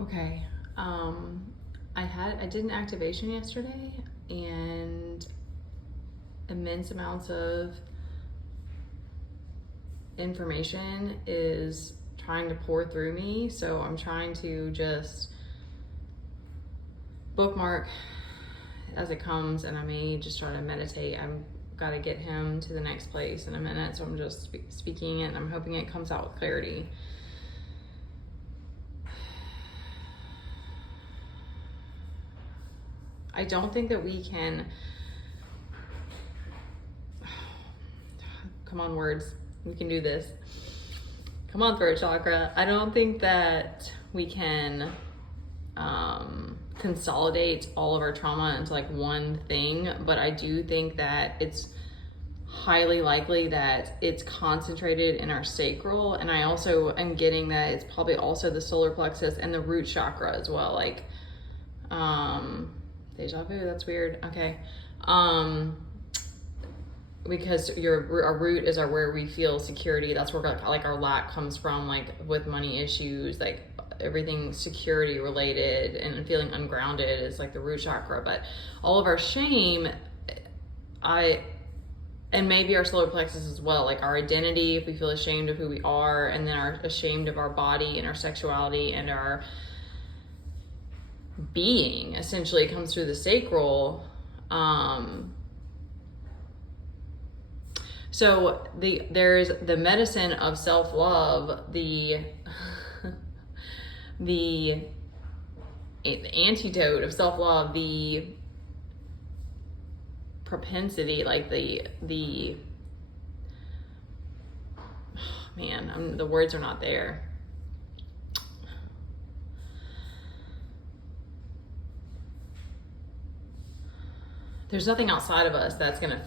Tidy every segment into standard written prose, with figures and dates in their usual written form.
Okay. I did an activation yesterday, and immense amounts of information is trying to pour through me. So I'm trying to just bookmark as it comes, and I may just try to meditate. I'm got to get him to the next place in a minute, so I'm just speaking it, and I'm hoping it comes out with clarity. I don't think that we can, come on words, we can do this. Come on, throat chakra. I don't think that we can consolidate all of our trauma into like one thing, but I do think that it's highly likely that it's concentrated in our sacral, and I also am getting that it's probably also the solar plexus and the root chakra as well. Like, deja vu, that's weird. Okay. Because our root is where we feel security. That's where like our lack comes from, like with money issues, like everything security related and feeling ungrounded is like the root chakra. But all of our shame, and maybe our solar plexus as well, like our identity, if we feel ashamed of who we are, and then are ashamed of our body and our sexuality and our being, essentially comes through the sacral. So there's the medicine of self-love, the antidote of self-love, the propensity, like the man, the words are not there. There's nothing outside of us that's gonna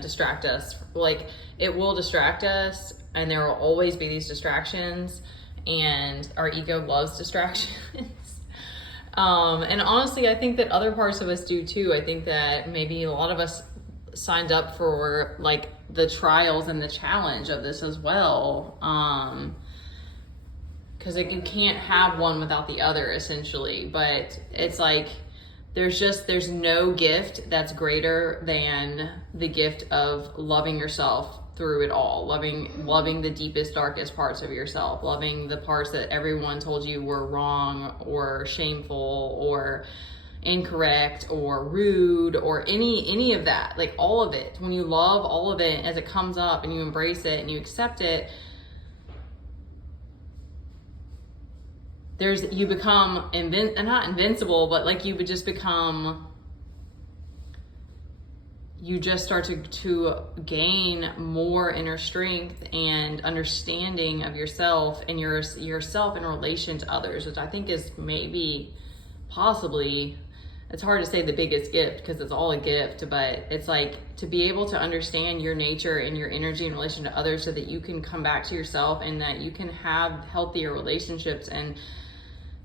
distract us. Like, it will distract us, and there will always be these distractions, and our ego loves distractions. And honestly, I think that other parts of us do too. I think that maybe a lot of us signed up for like the trials and the challenge of this as well. Because like you can't have one without the other, essentially. But it's like, there's no gift that's greater than the gift of loving yourself through it all, loving the deepest, darkest parts of yourself, loving the parts that everyone told you were wrong or shameful or incorrect or rude or any of that, like all of it. When you love all of it as it comes up and you embrace it and you accept it, you become not invincible, but like you just start to gain more inner strength and understanding of yourself and yourself in relation to others, which I think is maybe possibly, it's hard to say the biggest gift because it's all a gift, but it's like to be able to understand your nature and your energy in relation to others so that you can come back to yourself and that you can have healthier relationships and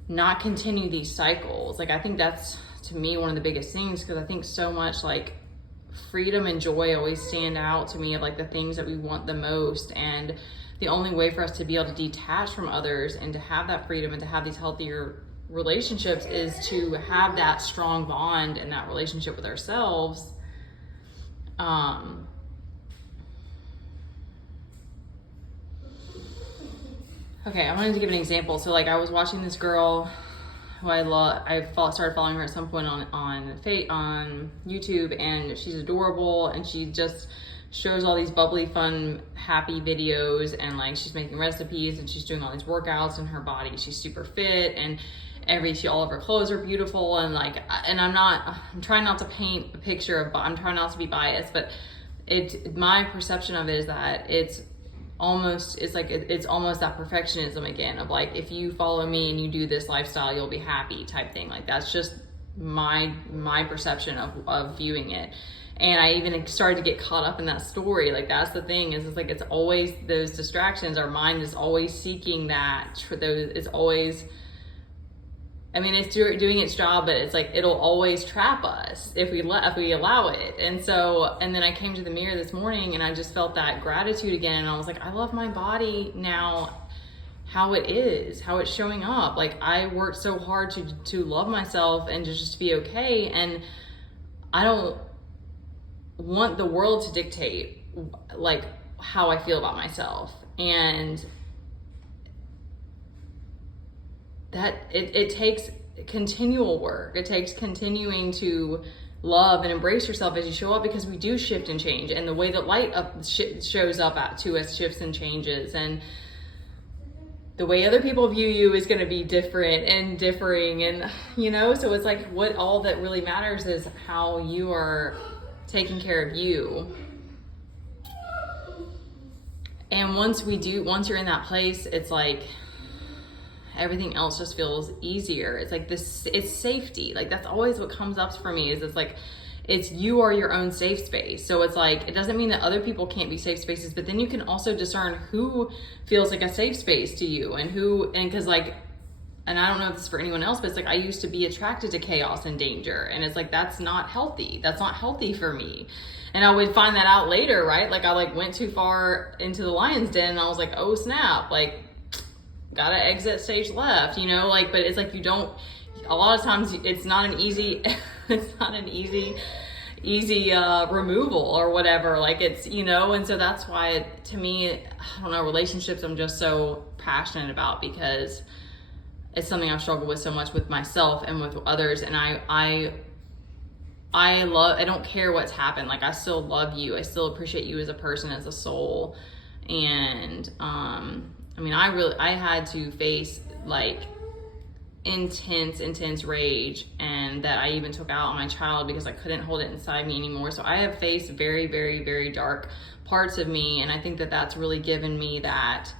not continue these cycles. Like, I think that's, to me, one of the biggest things, because I think so much like freedom and joy always stand out to me of like the things that we want the most, and the only way for us to be able to detach from others and to have that freedom and to have these healthier relationships is to have that strong bond and that relationship with ourselves. Okay, I wanted to give an example. So like I was watching this girl who I love. Started following her at some point on YouTube, and she's adorable, and she just shows all these bubbly, fun, happy videos, and like she's making recipes and she's doing all these workouts in her body. She's super fit, and all of her clothes are beautiful, and like, and I'm trying not to paint a picture of, I'm trying not to be biased, but my perception of it is that it's almost that perfectionism again of like, if you follow me and you do this lifestyle, you'll be happy type thing. Like, that's just my perception of viewing it. And I even started to get caught up in that story. Like, that's the thing, is it's like, it's always those distractions. Our mind is always seeking that. It's always, I mean, it's doing its job, but it's like, it'll always trap us if we allow it. And then I came to the mirror this morning and I just felt that gratitude again. And I was like, I love my body now how it is, how it's showing up. Like, I worked so hard to love myself and to just be okay, and I don't want the world to dictate like how I feel about myself. And that it takes continual work. It takes continuing to love and embrace yourself as you show up, because we do shift and change, and the way that light shows up to us shifts and changes, and the way other people view you is going to be different and differing, and so it's like, what all that really matters is how you are taking care of you. And once you're in that place, it's like everything else just feels easier. It's like it's safety. Like, that's always what comes up for me, is it's like, you are your own safe space. So it's like, it doesn't mean that other people can't be safe spaces, but then you can also discern who feels like a safe space to you, and because like, and I don't know if this is for anyone else, but it's like, I used to be attracted to chaos and danger, and it's like, that's not healthy. That's not healthy for me. And I would find that out later, right? Like, I went too far into the lion's den, and I was like, oh snap, like, gotta exit stage left, but it's like, a lot of times it's not an easy removal or whatever, like, it's, and so that's why to me, I don't know, relationships I'm just so passionate about, because it's something I've struggled with so much with myself and with others. And I don't care what's happened. Like, I still love you. I still appreciate you as a person, as a soul. And, I had to face like intense rage, and that I even took out on my child because I couldn't hold it inside me anymore. So I have faced very, very, very dark parts of me. And I think that that's really given me that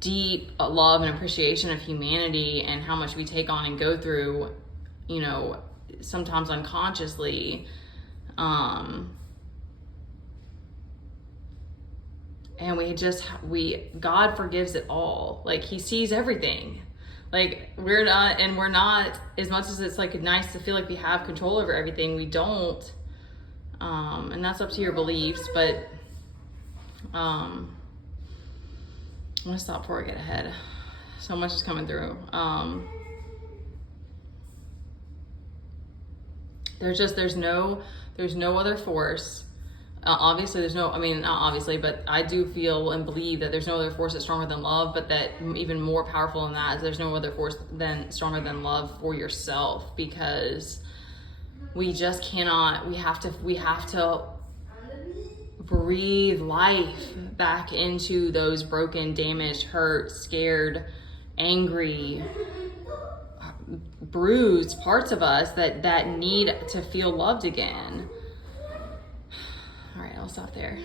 deep love and appreciation of humanity, and how much we take on and go through, sometimes unconsciously. And God forgives it all. Like, he sees everything. Like, we're not, as much as it's like nice to feel like we have control over everything, we don't. And that's up to your beliefs, but, I'm gonna stop before I get ahead. So much is coming through. There's no other force. Obviously not obviously, but I do feel and believe that there's no other force that's stronger than love, but that even more powerful than that is there's no other force stronger than love for yourself, because we just cannot, we have to breathe life back into those broken, damaged, hurt, scared, angry, bruised parts of us that need to feel loved again. All right, I'll stop there.